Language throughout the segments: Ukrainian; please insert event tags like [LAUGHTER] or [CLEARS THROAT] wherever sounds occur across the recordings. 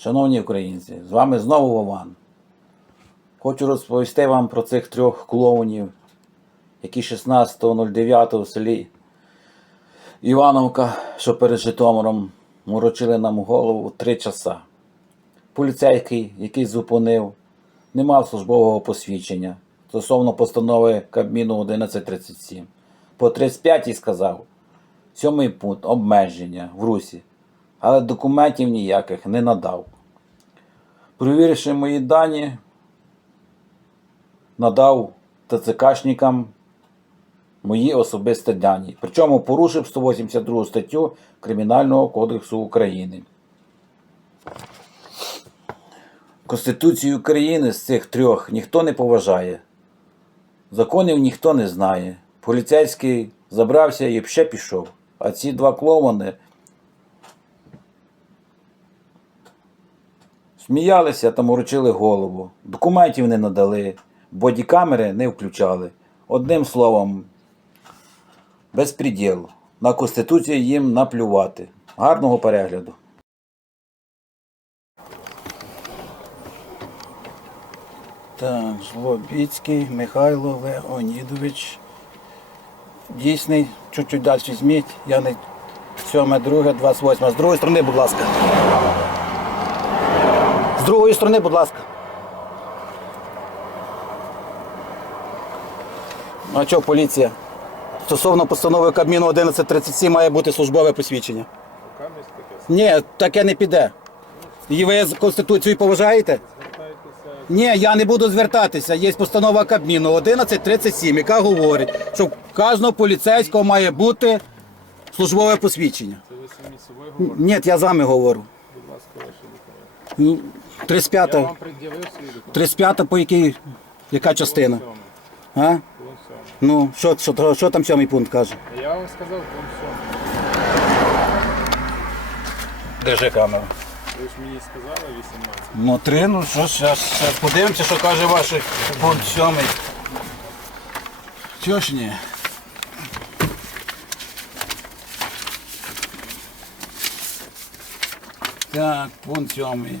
Шановні українці, з вами знову Вован. Хочу розповісти вам про цих трьох клоунів, які 16.09 в селі Івановка, що перед Житомиром, морочили нам голову три часа. Поліцейський, який зупинив, не мав службового посвідчення стосовно постанови Кабміну 1137. По 35 сказав, сьомий пункт обмеження в Русі, але документів ніяких не надав. Провіривши мої дані, надав ТЦКшникам мої особисті дані. Причому порушив 182 статтю Кримінального кодексу України. Конституцію України з цих трьох ніхто не поважає. Законів ніхто не знає. Поліцейський забрався і ще пішов. А ці два клоуни сміялися та морочили голову. Документів не надали, бодікамери не включали. Одним словом, безпреділ. На Конституцію їм наплювати. Гарного перегляду. Так, Жлобіцький Михайло Леонідович. Дійсний, чуть-чуть далі візьміть. Я не 7, 2, 28. З другої сторони, будь ласка. Другої сторони, будь ласка. А що, поліція? Стосовно постанови Кабміну 1137 має бути службове посвідчення. Ні, таке не піде. І ви з Конституцію поважаєте? Ні, я не буду звертатися. Є постанова Кабміну 1137, яка говорить, що в кожного поліцейського має бути службове посвідчення. Це ви самі собою говорите? Ні, я з вами говорю. Будь ласка, ваші документи. 35 Я вам пред'явив свої документи. 35 по якій, яка частина? А? Ну, що, що, що там сьомий пункт каже? Я вам сказав пункт сьомий. Держи камеру. Ви ж мені сказали 18. Ну, три, ну що ж, зараз, зараз подивимося, що каже ваш пункт сьомий. Чого ж ні? Так, пункт сьомий.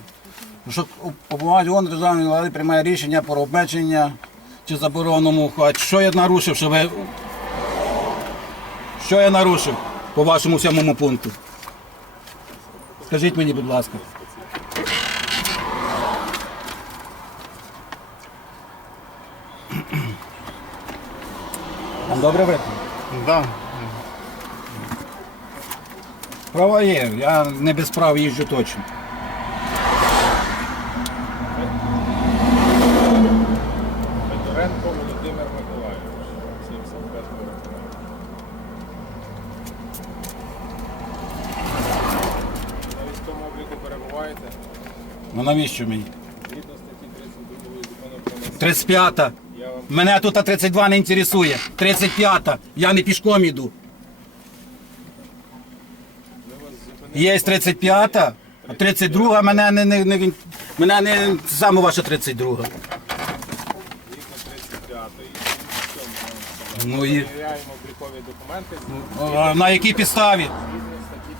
Ну, Що побувати он державної влади приймає рішення про обмеження чи заборону мухати. Що я нарушив, що ви. Що я нарушив по вашому сьомому пункту? Скажіть мені, будь ласка. [CLEARS THROAT] Там добре видно? Да. Права є, я не без прав їжджу точно. Володимир Миколайович. 75 років. На військовому обліку перебуваєте? Ну навіщо мені? Згідно статті 32 закону про нас. 35-та. Я вам Мене тут 32 не інтересує. 35-та. Я не пішком іду. ми вас зупинили. Є 35-та, а 32-та мене не, не, не, мене не саме ваша 32-та. Згідно 35-ї. Ну і Перевіряємо облікові документи а, на якій підставі? згідно статті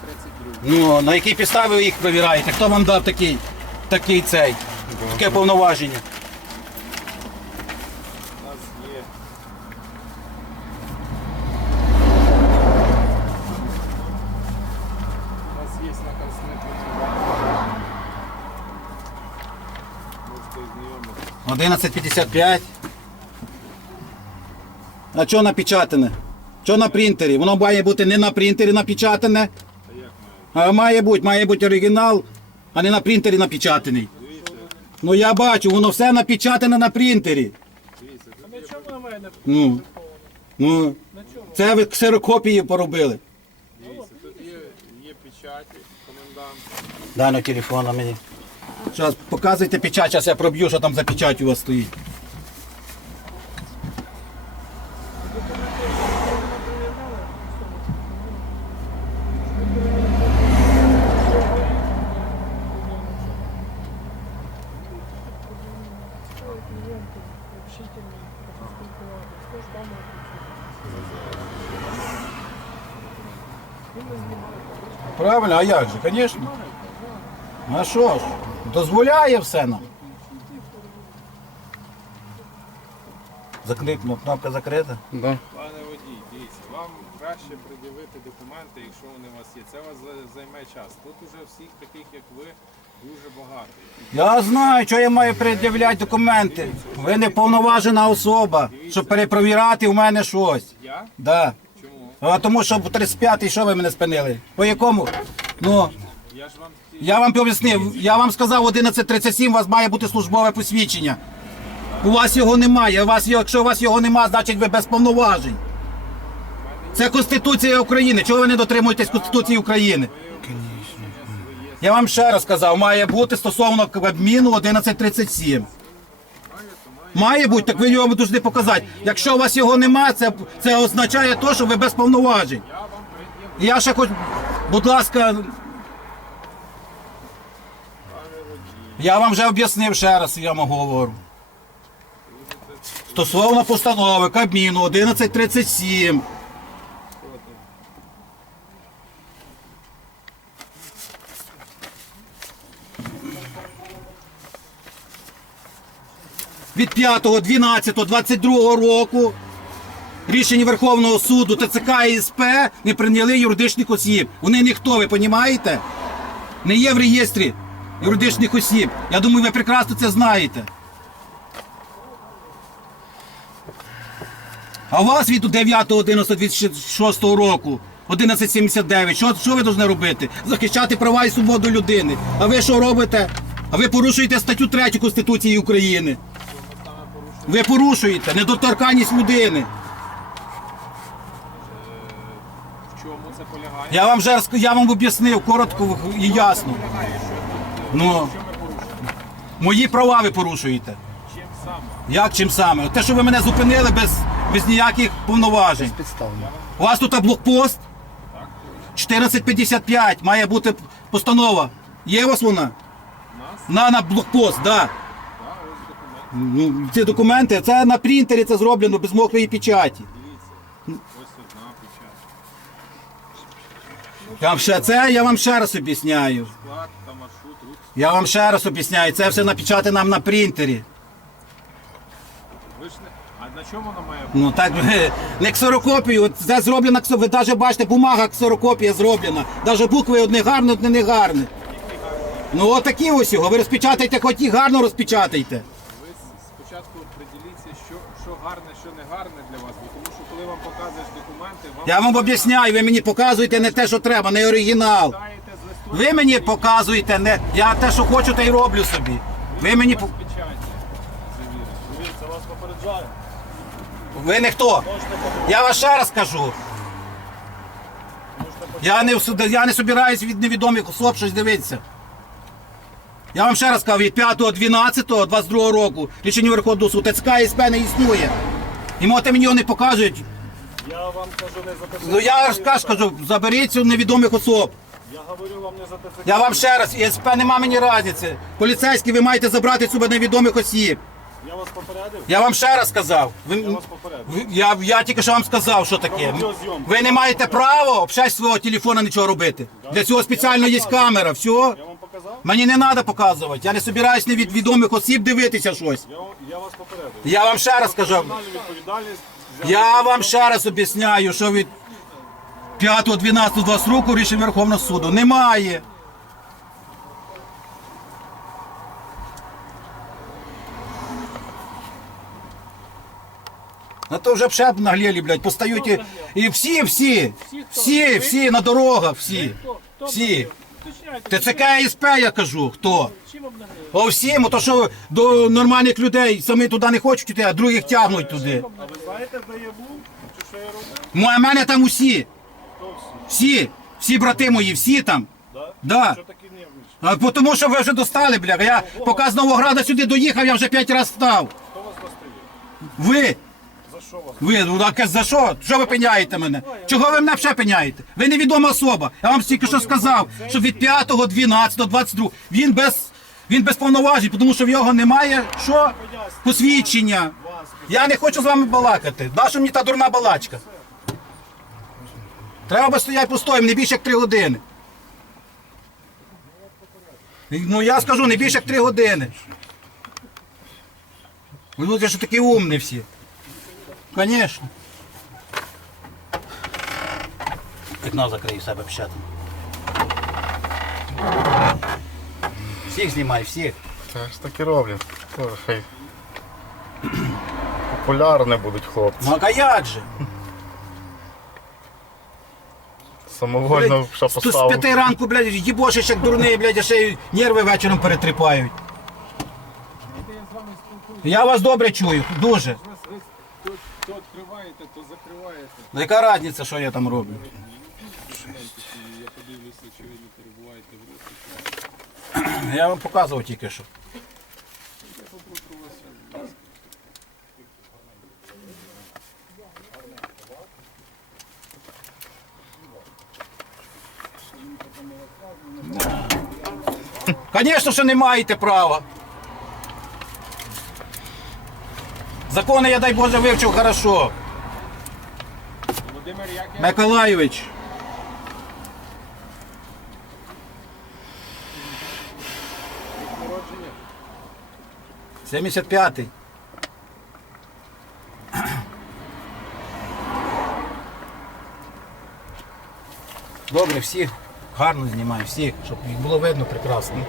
32. Ну, на якій підставі ви їх перевіряєте? Хто вам дав такий, такий цей, таке повноваження? У нас є У нас є не працювати. Можете ознайомитися. 11.55. А що напечатане? Що на принтері? Воно має бути не на принтері напечатане, а має бути, має бути оригінал, а не на принтері напечатаний. Ну я бачу, воно все напечатане на принтері. Ну, ну, це ви ксерокопії поробили. є, печаті комендант. Дай на телефон мені. Зараз показуйте печать, зараз я проб'ю, що там за печать у вас стоїть. Правильно, а як же, звісно. А що ж? Дозволяє все нам. Закрикнув, кнопка закрита. Пане водій, дивіться, вам краще придивити документи, якщо вони у вас є. Це вас за- займе час. Тут уже всіх таких, як ви, дуже багато. Я знаю, що я маю пред'являти документи. Ви не повноважена особа, щоб перепровірати у мене щось. Я? Да. А тому що 35-й що ви мене спинили? По якому? Ну, Я вам пояснив, я вам сказав 11.37, у вас має бути службове посвідчення. У вас його немає. У вас, якщо у вас його немає, значить ви без повноважень. Це Конституція України. Чого ви не дотримуєтесь Конституції України? Я вам ще раз сказав, має бути стосовно Кабміну 1137. Має бути, так ви його повинні показати. Якщо у вас його немає, це, це означає те, що ви без повноважень. Я ще хоч, будь ласка, я вам вже об'яснив ще раз, я вам говорю. Стосовно постанови Кабміну 1137. Від 5.12.22 року рішення Верховного суду ТЦК і СП не прийняли юридичних осіб. Вони ніхто, ви розумієте? Не є в реєстрі юридичних осіб. Я думаю, ви прекрасно це знаєте. А у вас від 9.11.2006 року 1179. Що, що ви повинні робити? Захищати права і свободу людини. А ви що робите? А ви порушуєте статтю 3 Конституції України. Ви порушуєте недоторканність людини. В чому це полягає? Я вам вже розк- я вам об'яснив коротко і ясно. Полягає, що Ну, що ми порушуємо? мої права ви порушуєте. Чим саме? Як чим саме? Те, що ви мене зупинили без, без ніяких повноважень. У вас тут блокпост? 1455 має бути постанова. Є у вас вона? Нас? На, на блокпост, так. Да. Ну, ці документи, це на принтері це зроблено без мокрої печаті. Дивіться. Ось одна печать. Ще це я вам ще раз об'ясняю. Склад та маршрут рух. Я вам ще раз об'ясняю, це все напечати нам на принтері. Ви ж не... А на чому вона має бути? Ну так [LAUGHS] не ксерокопію, от це зроблена ксо- Ви навіть бачите, бумага ксерокопія зроблена. Навіть букви одне гарне, одне не гарне. Ну отакі ось його. Ви розпечатайте, хоч і гарно розпечатайте. Спочатку приділіться, що, що гарне, що не гарне для вас. Бо тому що коли вам показуєш документи, вам Я вам об'ясняю, ви мені показуєте не те, що треба, не оригінал. читаєте з листочка. Ви мені показуєте не. Я те, що хочу, те й роблю собі. Ви мені по- печаті. Дивіться, вас попереджаю. ви не хто. Я вас ще раз кажу. Я не, я не собираюсь від невідомих особ щось дивитися. Я вам ще раз кажу, від 5.12.22 року рішення Верховного суду ТЦК і СП не існує. І можете мені його не покажуть. Я вам кажу не за Ну я ж кажу, кажу, заберіть цю невідомих особ. Я говорю вам не за ТЦК. Я вам ще раз, СП нема мені разниці. Поліцейські, ви маєте забрати сюди невідомих осіб. Я вас попередив. Я вам ще раз сказав. Ви, Я вас попередив. ви- я, я тільки що вам сказав, що таке. відеозйомку. Ви не маєте права взагалі свого телефона нічого робити. Для цього спеціально є камера. Все. Я вам? Мені не треба показувати. Я не собираюсь не від відомих осіб дивитися щось. Я, я вас попередив. Я вам ще раз кажу. Відповідальність. Я вам ще раз об'ясняю, що від 5.12.20 року рішень Верховного суду немає. На то вже б ще б наглєлі, блядь, постають і, і всі, всі, всі, всі на дорогах, всі, всі. ТЦК і СП, я кажу, хто? О, всім, то що до нормальних людей самі туди не хочуть йти, а других тягнуть туди. А ви знаєте, де я був? Чи що я робив? У мене там усі. Хто всі? Всі, всі брати мої, всі там. Да? Да. Що такі нервничі? А по тому, що ви вже достали, бля. Я поки з Новограда сюди доїхав, я вже п'ять разів став. Хто вас достає? Ви? Ви, ну так за що? Що ви пеняєте мене? Чого ви мене ще пеняєте? Ви невідома особа. Я вам тільки що сказав, що від 5, 12, 22 він без. Він без повноважень, тому що в його немає що? Посвідчення. Я не хочу з вами балакати. Наша мені та дурна балачка. Треба би стояти постоєм не більше як три години. Ну я скажу, не більше як три години. Ви думаєте, що такі умні всі. Звісно. Вікно закрию себе печатом. Всіх знімай, всіх. Це ж так і роблять. Тоже хай. Популярні будуть хлопці. Ну а як же? Самовольно Блядь, ще з, з поставив. п'яти ранку, блядь, їбошиш як дурний, блядь, а ще й нерви вечором перетріпають. Я вас добре чую, дуже. Ви, ви то, то відкриваєте, то закриваєте. Ну яка різниця, що я там роблю? Я подивлюся, чи ви не перебуваєте в русі. Я вам показував тільки що. Звісно, що не маєте права. Закони, я дай Боже, вивчив хорошо. Миколайович. народження? 75-й. Добре, всіх гарно знімаю, всіх, щоб їх було видно прекрасно.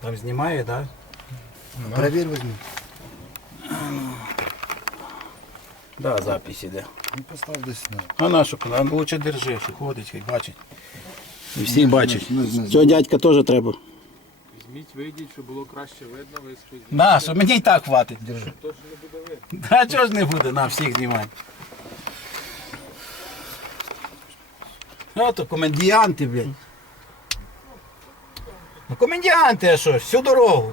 Там знімає, так? Да? Проверь возьми. Да, запись іде. Ну постав десь на. А нашу ну, лучше держи, що ходить, хай бачить. І всі бачать. Ну, ну, Цього дядька теж треба. Візьміть, вийдіть, щоб було краще видно, ви скажіть. На, що мені і так хватить, держи. То, що не буде видно. Та чого ж не буде, на всіх знімай. Ну то комедіанти, блядь. Ну комедіанти, а що, всю дорогу.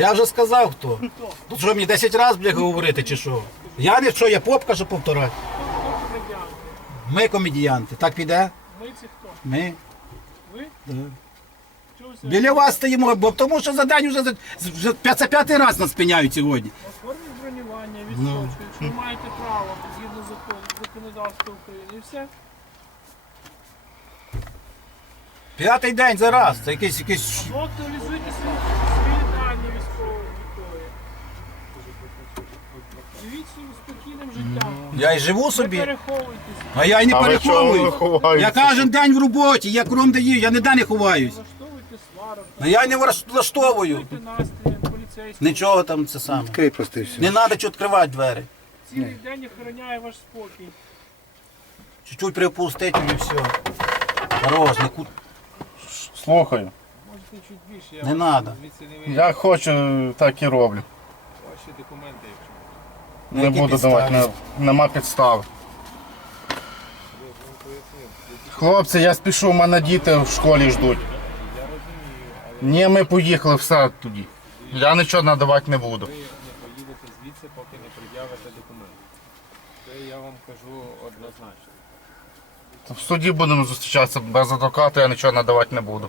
Я вже сказав хто. Тут що мені 10 разів, блядь, говорити чи що? Я не що, я попка, що повторати. Ми комедіанти. Так піде? Ми це хто? Ми. Ви? Да. Біля вас стоїмо, бо тому що за день вже, вже 55 раз нас спиняють сьогодні. Оформіть бронювання, Ну. відстрочку, якщо ви маєте право згідно закону, законодавства України. І все. П'ятий день за раз. Це якийсь якийсь. Ну, актуалізуйте свої, свої дані військово-військові. Живіть спокійним життям. Я й живу Не собі. переховуйтесь. А я й не А ви чого ви переховую. ховаєтеся? Я кожен день в роботі, я кром даю, я ніде не ховаюсь. Влаштовуйте сварок, Ну я й не влаштовую. влаштуйте настрій поліцейським. Нічого там це саме. Відкрий просто все. Не треба відкривати двері. Цілий день охороняє ваш спокій. Чуть-чуть припустити і все. Хорош, не ку... Слухаю. Можете чуть більше, я Не звідси вийду. Я хочу, так і роблю. Ваші документи. На Не буду підставі? давати, не- нема підстав. Хлопці, я спішу, у мене діти в школі ждуть. Ні, ми поїхали, все тоді. Я нічого надавати не буду. Ви не поїдете звідси, поки не пред'явите документи. Це я вам кажу однозначно. В суді будемо зустрічатися без адвоката, я нічого надавати не буду.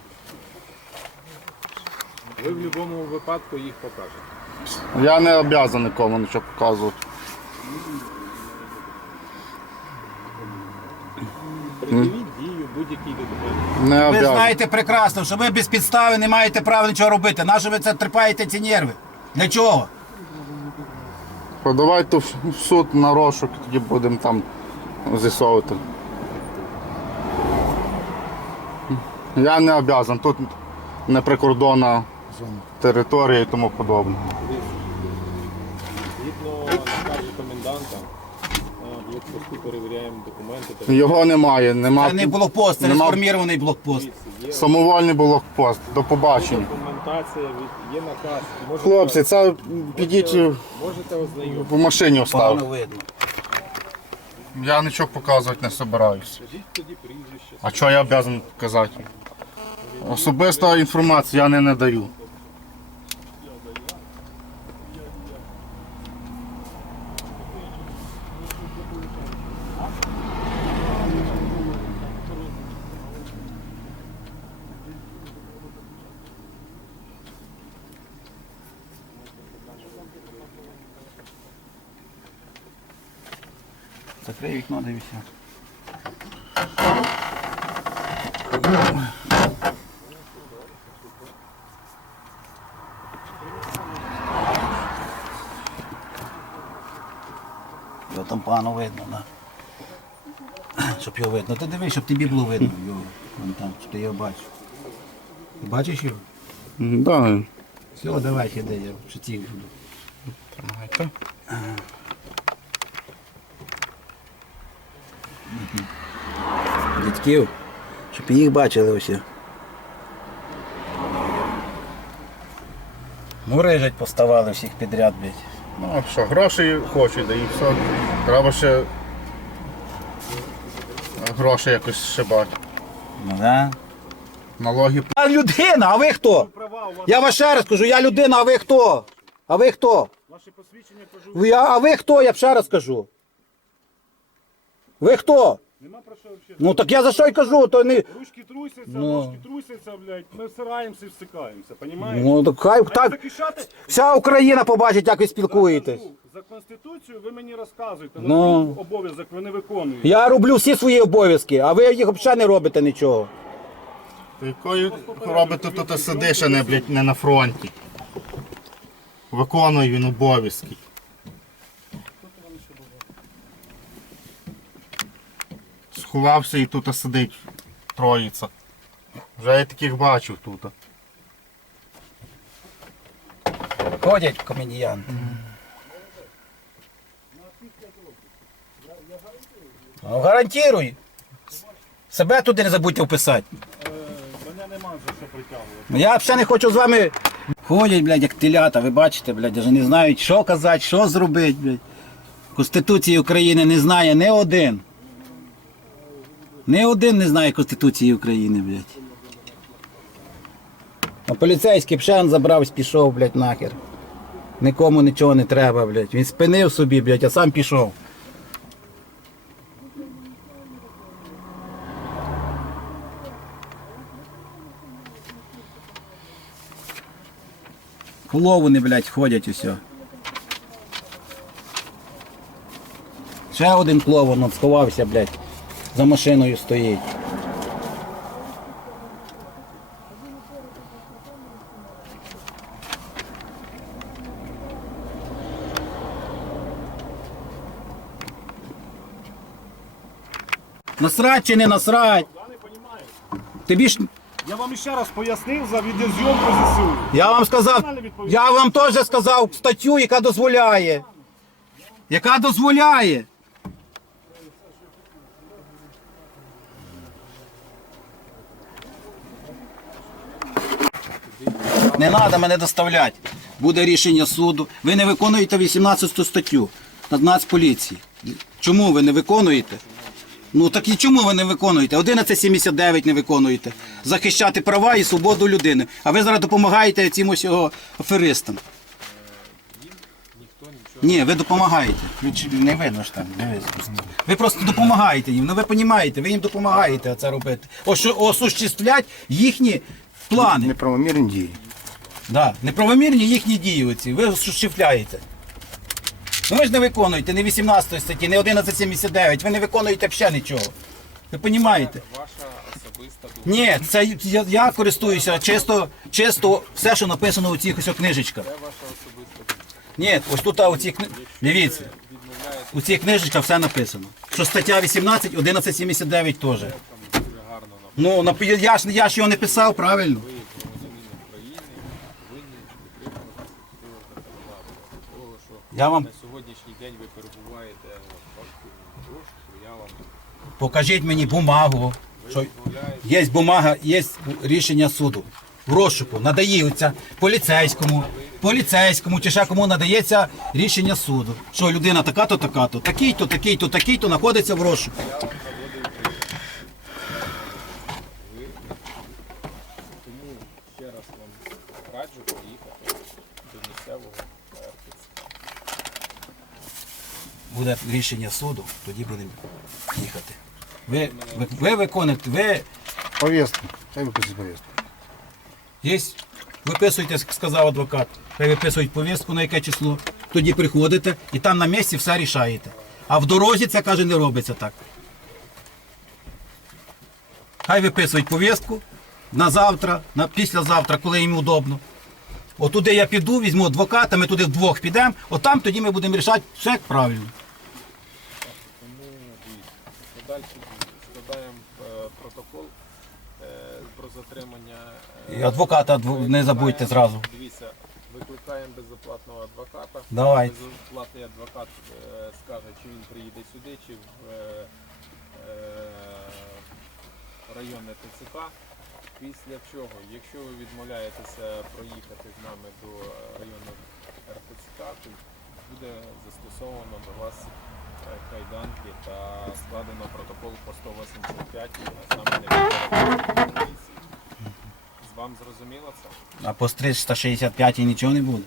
Ви в будь-якому випадку їх покажете. Я не обов'язаний нікому нічого показувати. Придивіть дію будь-який. Не Ви обов'язаний. знаєте прекрасно, що ви без підстави не маєте права нічого робити. Нащо ви це тріпаєте ці нерви? Для чого? Подавайте в в суд на розшук, тоді будемо там з'ясовувати. Я не обов'язаний, тут не прикордонна територія і тому подобне. На перевіряємо документи. та Його немає, нема. Це не блокпост, це не нема- сформований блокпост. Є Самовольний блокпост. До побачення. документація, від- є наказ. Можете, Хлопці, це підіть можете ознайомитися. в машині Погано оставити. видно. Я нічого показувати не збираюся. Скажіть тоді прізвище. А що я обов'язаний казати? Особиста інформація я не надаю. Закрий вікно, дивися. Його там пану видно, да. Щоб його видно. Ти дивись, щоб тобі було видно його. Вон там, щоб ти його бачив. Ти бачиш його? Да. Все, давай сідай, я в шиці буду. Дядьків, щоб їх бачили усі. Ну, рижать поставали всіх підряд, блядь. Ну, а що, гроші хочуть, да і все. Треба ще гроші якось шибати. Ну, да. Налоги Я людина, а ви хто? Я вам ще раз кажу, я людина, а ви хто? А ви хто? Ваші посвідчення кажу. Ви, а, а ви хто? Я б ще раз кажу. Ви хто? Нема про що взагалі. Ну так я за що й кажу, то не. Ручки трусяться, Ну. ножки трусяться, блядь. Ми всираємося і всикаємося, понімаєш? Ну так хай так. Захищати Вся Україна побачить, як ви спілкуєтесь. Кажу, за конституцію ви мені розказуєте. Ну. Ну. обов'язок ви не виконуєте. Я роблю всі свої обов'язки, а ви їх взагалі не робите нічого. Ти якою робите тут сидиш, а не, блядь, не на фронті. Виконує він обов'язки. Сховався і тут сидить троїця. Вже я таких бачив тут. Ходять комедіянти. Ну, гарантируй. Себе туди не забудьте вписати. Мене нема за що притягувати. Ну, Я взагалі не хочу з вами. Ходять, блядь, як телята, ви бачите, блядь, даже не знають, що казати, що зробити, блядь. Конституції України не знає не один. Не один не знає Конституції України, блядь. А поліцейський пшен забрав, пішов, блядь, нахер. Нікому нічого не треба, блядь. Він спинив собі, блядь, а сам пішов. Клоуни, блядь, ходять усе. Ще один клоун он сховався, блядь, за машиною стоїть. Насрать чи не насрать? Тобі ж Я вам ще раз пояснив за відеозйомку ЗСУ. Я вам сказав, я вам теж сказав статтю, яка дозволяє. Яка дозволяє. Не треба мене доставляти. Буде рішення суду. Ви не виконуєте 18 статтю Нацполіції. Чому ви не виконуєте? Ну так і чому ви не виконуєте? 1179 не виконуєте. Захищати права і свободу людини. А ви зараз допомагаєте цим ось його аферистам. Ні, ви допомагаєте. Не видно ж там. Дивись. Ви просто допомагаєте їм. Ну ви розумієте, ви їм допомагаєте це робити. Осуществлять їхні плани. Неправомірні дії. Да, неправомірні їхні дії оці. Ви осуществляєте. Ну ви ж не виконуєте ні 18 статті, ні 1179, ви не виконуєте взагалі нічого. Ви розумієте? Ваша особиста думка. Ні, це я, я користуюся чисто, чисто все, що написано у цих ось книжечках. Це ваша особиста думка. Ні, ось тут у цих кни... Дивіться, Відмовляєте у цих книжечках все написано. Що стаття 18, 1179 теж. дуже гарно нам. Ну, нап- я ж, я ж його не писав, правильно. Ви, як громадянин України, повинні підтримувати законодавство. Того, що Я вам на сьогоднішній день ви перебуваєте в активному розшуку, я вам покажіть мені бумагу. Що є бумага, є рішення суду. В розшуку надається поліцейському, поліцейському чи ще кому надається рішення суду. Що людина така-то, така-то, такий-то, такий-то, такий-то знаходиться в розшуку. Тому ще раз вам раджу поїхати до місцевого РТЦ. Буде рішення суду, тоді будемо їхати. Ви, ви, ви виконуєте, ви Повістку. Хай виписують повістку. Є, виписуєте, сказав адвокат, хай виписують повістку на яке число, тоді приходите і там на місці все рішаєте. А в дорозі це каже не робиться так. Хай виписують повістку на завтра, на післязавтра, коли їм удобно. Отуди я піду, візьму адвоката, ми туди вдвох підемо, отам тоді ми будемо рішати все як правильно. Дивіться, складаємо е, протокол е, про затримання. е, І адвоката дво- не забудьте зразу. Дивіться, викликаємо безоплатного адвоката. Давай. Безоплатний адвокат скаже, чи він приїде сюди, чи в районне ТЦК. Після чого, якщо ви відмовляєтеся проїхати з нами до районного РТЦК, то буде застосовано до вас кайданки та складено протокол по 185, а саме не. З вам зрозуміло це? А по 365 нічого не буде.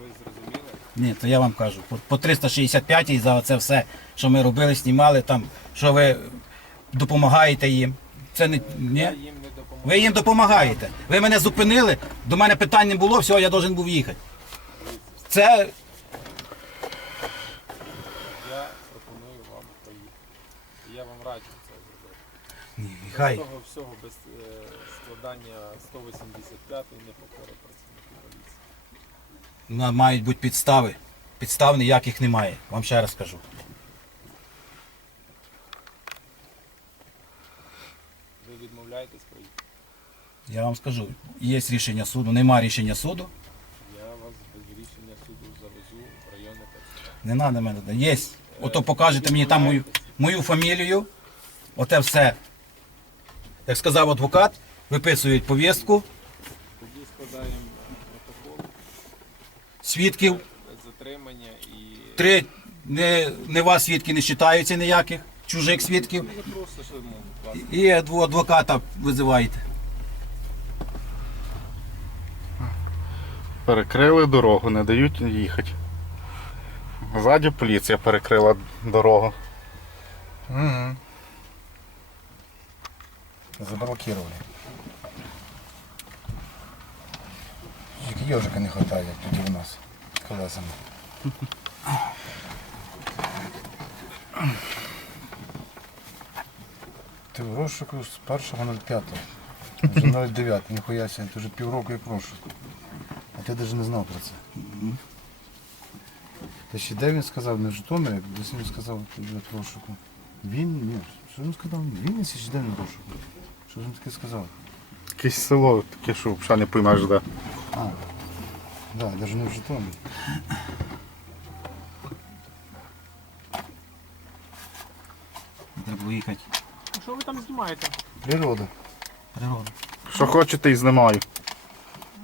Ви зрозуміли? Ні, то я вам кажу, по, по 365 за це все, що ми робили, знімали там, що ви допомагаєте їм. Це не. Я їм не допомогу. Ви їм допомагаєте. Ви мене зупинили, до мене питань не було, все, я должен був їхати. Це Я пропоную вам поїхати. І Я вам раджу це зробити. Хай. З того всього без е, складання 185 і непокори працівників поліції. Ну, Мають бути підстави. Підстав ніяких немає. Вам ще раз кажу. Ви відмовляєтесь проїхати. Я вам скажу, є рішення суду, нема рішення суду. Я вас без рішення суду завезу в районне ТЦК. Не треба мене. Є. Ото покажете мені там мою, мою фамілію. Оте все. Як сказав адвокат, виписують повістку, Тоді складаємо протокол свідків. затримання і Три не, не вас свідки не вважаються ніяких, чужих свідків. Просто що, ну, І адво- адвоката визиваєте. Перекрили дорогу, не дають їхати. Ззаді поліція перекрила дорогу. Угу. Заблокировали. Ежика не хватает тут у нас колесами. Ти в розшуку з 1.05. Вже 0,9, ніхуя себе, ти вже півроку як в розшуку. А ти навіть не знав про це. Та ще де він сказав, не в Житомирі, десь він сказав в розшуку. Він, ні, що він сказав? Він чи де він в розшуку? Що ж він таке сказав? Якесь село таке, що взагалі не поймеш де. А, да, даже не в Житомирі. Треба було їхати. А що ви там знімаєте? Природа. Природа. Що хочете і знімаю.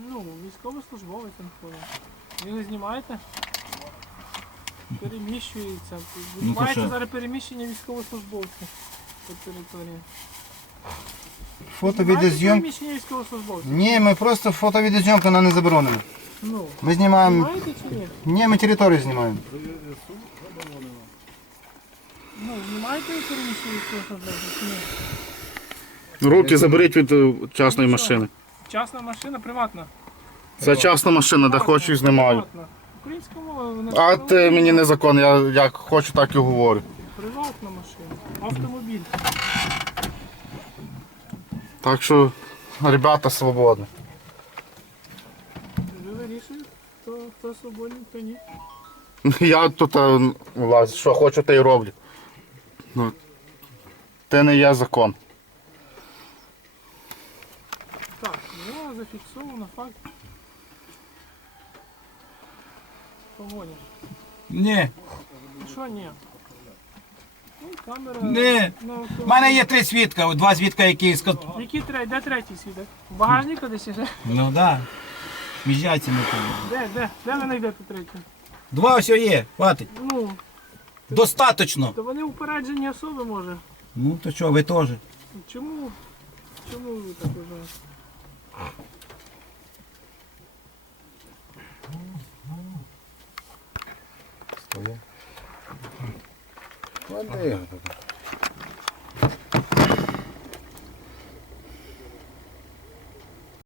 Ну, військовослужбовець там ходить. Ви не знімаєте? Переміщується. Ви Ну, то що? зараз переміщення військовослужбовців по території. Фото, Знімаєте відеозйом. Ні, ми просто фото відеозйомка вона не заборонена. Ну, Ми знімаємо. чи ні? Ні, ми територію знімаємо. Ну, знімаєте переміщення військовослужбовців чи ні? Руки заберіть від е, частної машини. Частна машина, приватна. Це частна машина, де хочу і знімаю. Приватна. Українська мова, вона А ти мені незаконно, я як хочу, так і говорю. Приватна машина. Автомобіль. Так що, ребята, свободні. Ви вирішуєте, хто, хто свободний, хто ні. Я тут е, влазь, що хочу, те й роблю. Ну, Це не є закон. Так, ну, зафіксовано факт. Погоня. Ні, Що ні? Ні. У мене є три свідка, два свідка, які сказ- Які третій? Де третій свідок? В багажнику десь ще? Ну так. Да. Між яйцями там. Де, де? Де ви знайдете третій? Два все є, хватить. Ну, Достаточно. то вони упереджені особи може. Ну то що, ви теж. Чому? Чому ви так вважаєте? Клади його туди.